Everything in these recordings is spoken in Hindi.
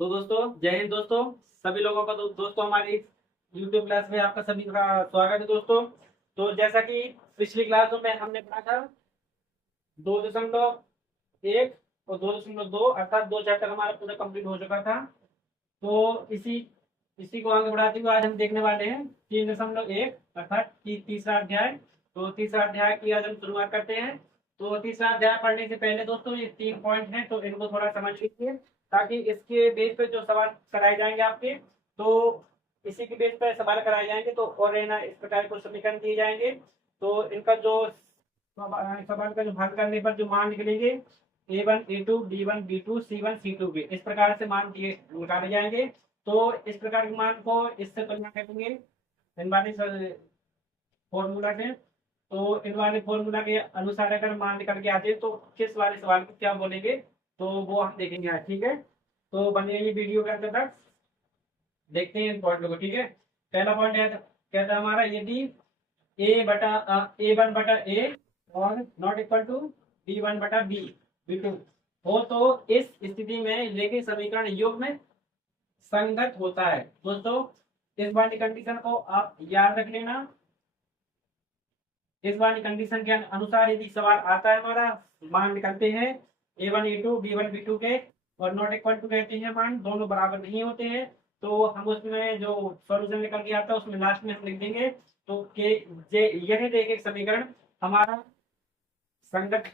तो दोस्तों जय हिंद दोस्तों। सभी लोगों का दोस्तों हमारी यूट्यूब क्लास में आपका सभी का स्वागत है दोस्तों। तो जैसा कि पिछली क्लासों में हमने पढ़ा था 2.1 और 2.2 अर्थात दो चैप्टर हमारा पूरा कंप्लीट हो चुका था। तो इसी इसी को आगे बढ़ाते हुए आज हम देखने वाले हैं 3.1 अर्थात तीसरा अध्याय। तो तीसरा अध्याय की आज हम शुरुआत करते हैं। तो तीसरा अध्याय पढ़ने से पहले दोस्तों ये 3 पॉइंट हैं तो इनको थोड़ा समझ लीजिए, ताकि इसके बेस पे जो सवाल कराए जाएंगे आपके, तो इसी के बेस पे सवाल कराए जाएंगे। तो और है ना, इस प्रकार को समीकरण दिए जाएंगे। तो इनका जो सवाल का जो हल करने पर जो मान निकलेंगे A1 A2 B1 B2 C1 C2 के इस प्रकार से मान दिए निकाले जाएंगे। तो इस प्रकार के मान को इससे तुलना करेंगे इन वाले फॉर्मूला से। तो इन वाले फॉर्मूला के अनुसार अगर मान निकल के आते हैं तो किस वाले सवाल को क्या बोलेंगे, तो वो हम देखेंगे आज। ठीक है, तो बने रहिए वीडियो के अंत तक, देखते हैं इन पॉइंट को। ठीक है, पहला पॉइंट कहता है हमारा, यदि A1/A और नॉट इक्वल टू B1/B2 हो तो इस स्थिति में रेखीय समीकरण युग्म संगत होता है। दोस्तों इस वाली कंडीशन को आप याद रख लेना। इस वाली कंडीशन के अनुसार यदि सवाल आता है, हमारा मान निकलते हैं A1 A2 B1 B2 के और नॉट इक्वल टू कहते हैं मान दोनों बराबर नहीं होते हैं, तो हम उसमें जो सॉल्यूशन निकल के आता है उसमें लास्ट में हम लिख देंगे तो के जे यह एक समीकरण हमारा संगत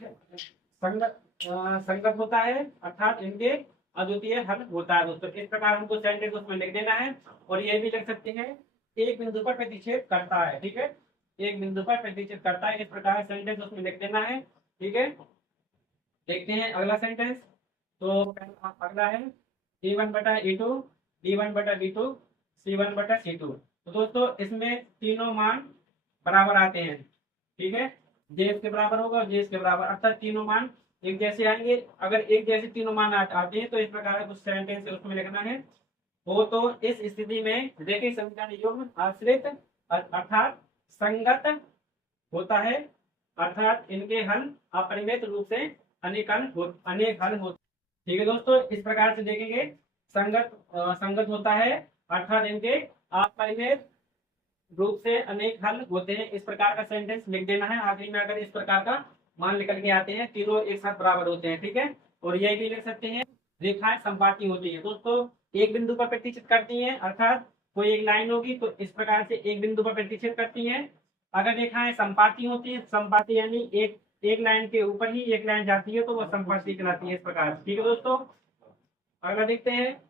संगत संगत होता है, अर्थात इनके अद्वितीय हल होता है। दोस्तों इस प्रकार हमको सेंटेंस उसमें लिख देना है और ये भी लिख सकते हैं एक बिंदु पर प्रतिच्छेद करता है। ठीक है, एक बिंदु पर प्रतिच्छेद करता है, इस प्रकार सेंटेंस उसमें लिख देना है। ठीक है, देखते हैं अगला सेंटेंस। तो अगला है A1/A2 B1/B2 C1/C2। तो दोस्तों इसमें तीनों मान बराबर आते हैं। ठीक है, जे इसके बराबर होगा और जे इसके बराबर, अर्थात तीनों मान एक जैसे आएंगे। अगर एक जैसे तीनों मान आते हैं तो इस प्रकार का कुछ सेंटेंस उसमें लिखना है। हो तो इस स्थिति में रेखीय समीकरण युग्म आश्रित अर्थात संगत होता है, अर्थात इनके हल अपरिमित रूप से अनेक हल होते। ठीक है दोस्तों, इस प्रकार से देखेंगे संगत होता है अर्थात इनके अपरिमित रूप से अनेक हल होते हैं, इस प्रकार का सेंटेंस लिख देना है। आखिरी में अगर इस प्रकार का मान निकल के आते हैं तीनों एक साथ बराबर होते हैं। ठीक है, और यह भी लिख सकते हैं रेखाएं संपाती होती है। दोस्तों एक बिंदु पर प्रतिच्छेद करती हैं, अर्थात कोई एक लाइन होगी तो इस प्रकार से एक बिंदु पर प्रतिच्छेद करती हैं। अगर रेखाएं संपाती होती है, संपाती यानी एक एक लाइन के ऊपर ही एक लाइन जाती है तो वह संपाती कहलाती है, इस प्रकार। ठीक है दोस्तों, अगला देखते हैं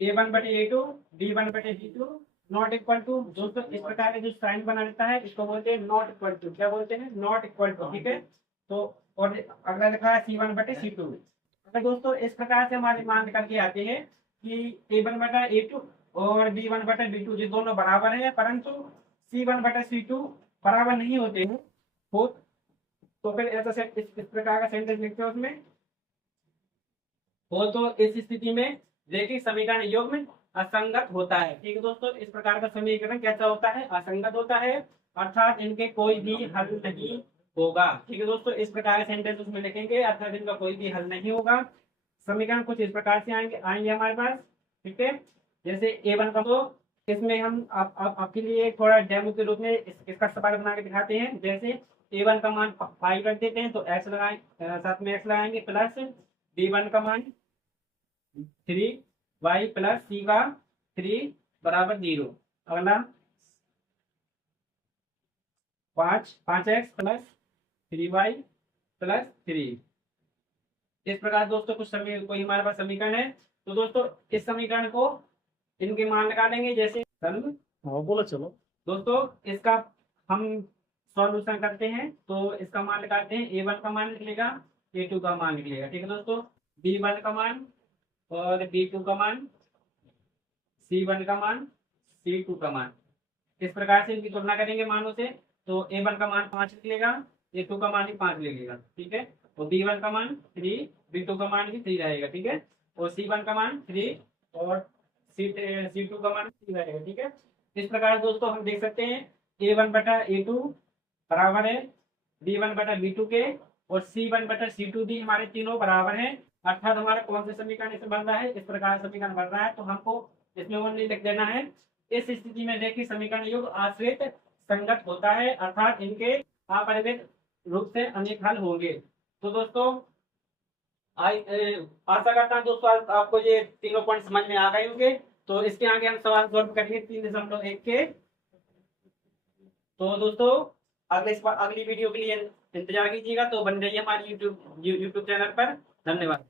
A1/A2 B1/B2 not equal to. दोस्तों इस प्रकार के जो साइन बना देता है इसको बोलते हैं नॉट इक्वल टू। क्या बोलते हैं? Not equal to. ठीक है, तो और अगला लिखा है C1/C2। अगर दोस्तों इस प्रकार से हमारे मान निकल के आते हैं कि A1/A2 और B1/B2 ये दोनों बराबर हैं, परंतु C1/C2 बराबर नहीं होते हैं, हो तो फिर ऐसा इस प्रकार का सेंटेंस लिखते हैं उसमें। हो तो इस स्थिति में रेखीय समीकरण युग्म असंगत होता है। ठीक है दोस्तों, इस प्रकार का समीकरण कैसा होता है? असंगत होता है, अर्थात इनके कोई भी हल नहीं होगा। ठीक है दोस्तों, इस प्रकार के सेंटेंस उसमें लिखेंगे, अर्थात इनका कोई भी हल नहीं होगा। समीकरण कुछ इस प्रकार से आएंगे हमारे पास। ठीक है, जैसे A1 का, तो इसमें हम आपके लिए थोड़ा डेमो के रूप में इसका सवाल बना के दिखाते हैं। जैसे A1 का मान 5 रख देते हैं तो x लगाएं, साथ में x लगाएंगे, प्लस B1 का मान 3y प्लस C का 3 बराबर 0। अगला 5x प्लस 3y प्लस 3। इस प्रकार दोस्तों कोई हमारे पास समीकरण है। तो दोस्तों इस समीकरण को इनके मान निकालेंगे। जैसे हाँ बोला चलो। दोस्तों इसका हम सॉल्यूशन करते हैं, तो इसका मान निकालते हैं। A1 का मान निकलेगा, A2 का मान निकलेगा। ठीक है दोस्तों, B1 का मान और B2 का मान, C1 का मान, C2 का मान, इस प्रकार से इनकी तुलना करेंगे मानों से। तो A1 का मान 5 निकलेगा, A2 का मान भी 5 निकलेगा। ठीक है, और B1 का मान 3, B2 का मान भी 3 रहेगा। ठीक है, और C1 का मान 3 और C2 का मान 3 रहेगा। ठीक है, इस प्रकार दोस्तों हम देख सकते हैं A1/A2 बराबर है B1/B2 के, और C1/C2 भी हमारे तीनों बराबर हैं। अर्थात हमारा कौन से समीकरण इसमें बन रहा है, इस प्रकार समीकरण बन रहा है, तो हमको इसमें ओनली लिख देना है। इस स्थिति में देखिए समीकरण युग आश्रित संगत होता है, अर्थात इनके अपरिमित रूप से अनेक हल होंगे। तो दोस्तों आशा करता हूं दोस्तों आपको ये तीनों पॉइंट समझ में आ गए होंगे। तो इसके आगे हम सवाल सॉल्व करेंगे 3.1 के। तो दोस्तों अगली वीडियो के लिए इंतजार कीजिएगा, तो बन रही है हमारी यूट्यूब चैनल पर। धन्यवाद।